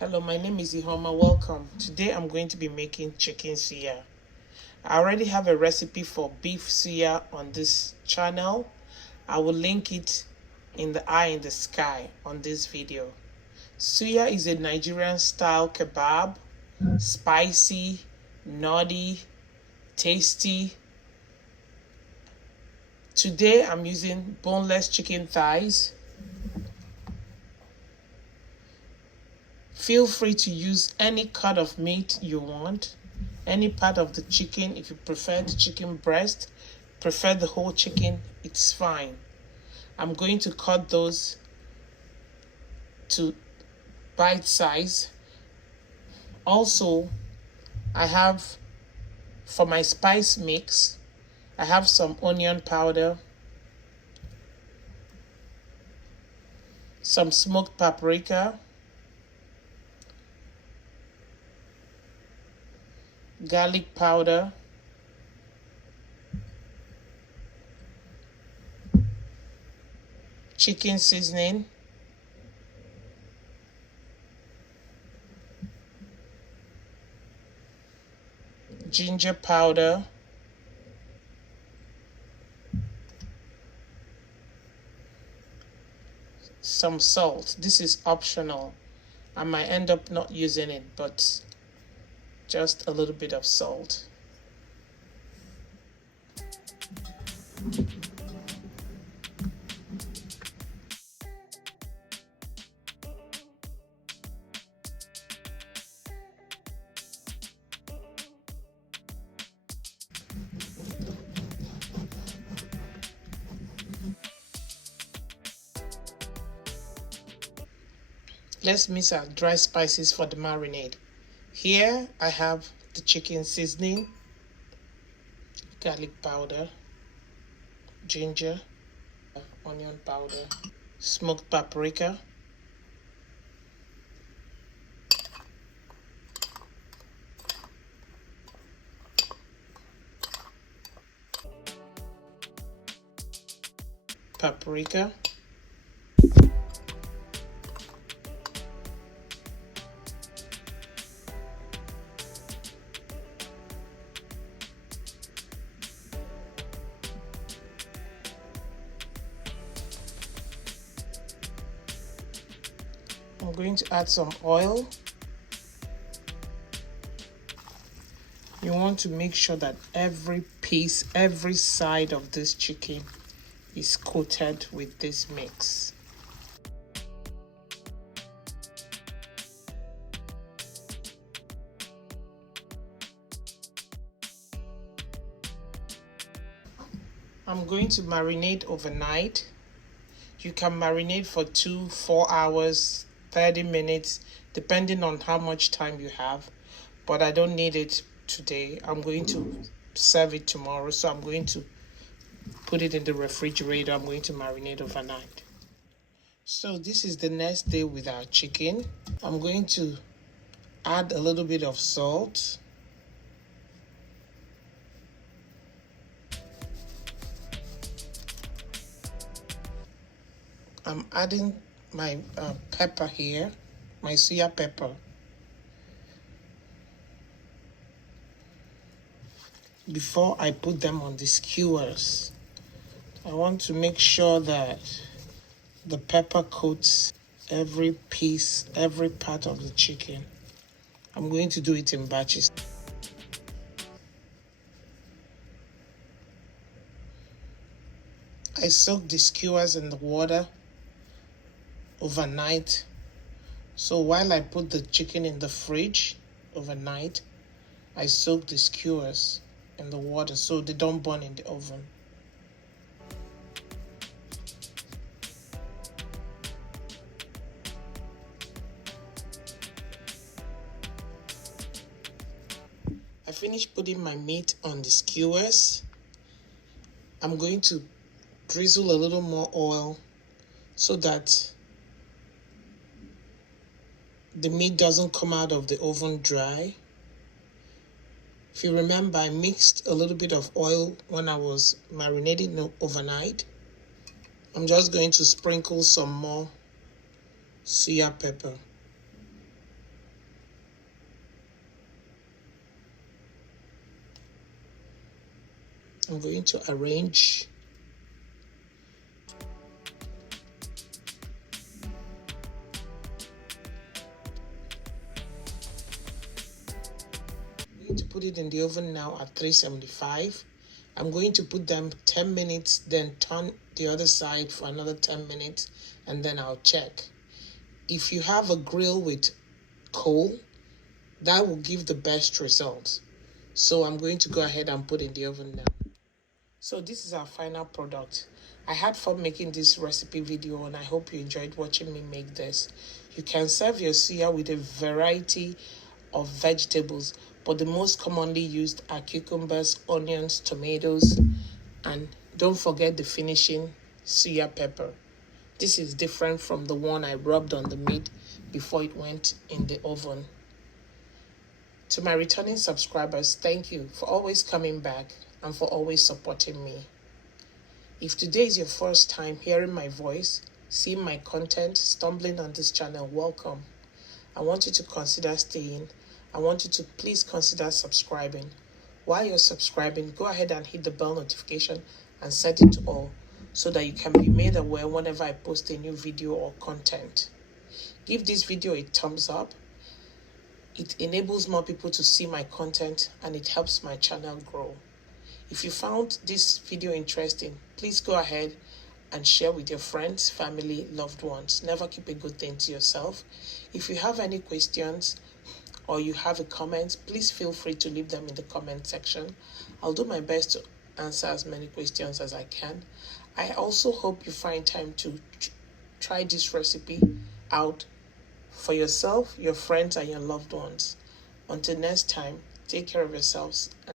Hello, my name is Ihoma. Welcome. Today I'm going to be making chicken suya. I already have a recipe for beef suya on this channel. I will link it in the eye in the sky on this video. Suya is a Nigerian style kebab, spicy, nutty, tasty. Today I'm using boneless chicken thighs. Feel free to use any cut of meat you want, any part of the chicken. If you prefer the chicken breast, prefer the whole chicken, it's fine. I'm going to cut those to bite size. Also, I have, for my spice mix, I have some onion powder, some smoked paprika, garlic powder, chicken seasoning, ginger powder, some salt. This is optional. I might end up not using it, but just a little bit of salt. Let's mix our dry spices for the marinade. Here I have the chicken seasoning, garlic powder, ginger, onion powder, smoked paprika, paprika, I'm going to add some oil. You want to make sure that every piece, every side of this chicken is coated with this mix. I'm going to marinate overnight. You can marinate for 4 hours, 30 minutes, depending on how much time you have. But I don't need it today. I'm going to serve it tomorrow, so I'm going to put it in the refrigerator. I'm going to marinate overnight. So this is the next day with our chicken. I'm going to add a little bit of salt. I'm adding my pepper here, my Suya pepper. Before I put them on the skewers, I want to make sure that the pepper coats every piece, every part of the chicken. I'm going to do it in batches. I soak the skewers in the water overnight. So while I put the chicken in the fridge overnight, I soak the skewers in the water so they don't burn in the oven. I finished putting my meat on the skewers. I'm going to drizzle a little more oil so that the meat doesn't come out of the oven dry. If you remember, I mixed a little bit of oil when I was marinating overnight. I'm just going to sprinkle some more Suya pepper. I'm going to arrange. I'm going to put it in the oven now at 375. I'm going to put them 10 minutes, then turn the other side for another 10 minutes, and then I'll check. If you have a grill with coal, that will give the best results. So I'm going to go ahead and put in the oven now. So this is our final product. I had fun making this recipe video and I hope you enjoyed watching me make this. You can serve your suya with a variety of vegetables, but the most commonly used are cucumbers, onions, tomatoes, and don't forget the finishing suya pepper. This is different from the one I rubbed on the meat before it went in the oven. To my returning subscribers, thank you for always coming back and for always supporting me. If today is your first time hearing my voice, seeing my content, stumbling on this channel, welcome. I want you to consider staying. I want you to please consider subscribing. While you're subscribing, go ahead and hit the bell notification and set it to all so that you can be made aware whenever I post a new video or content. Give this video a thumbs up. It enables more people to see my content and it helps my channel grow. If you found this video interesting, please go ahead and share with your friends, family, loved ones. Never keep a good thing to yourself. If you have any questions or you have a comment, please feel free to leave them in the comment section. I'll do my best to answer as many questions as I can. I also hope you find time to try this recipe out for yourself, your friends, and your loved ones. Until next time, take care of yourselves.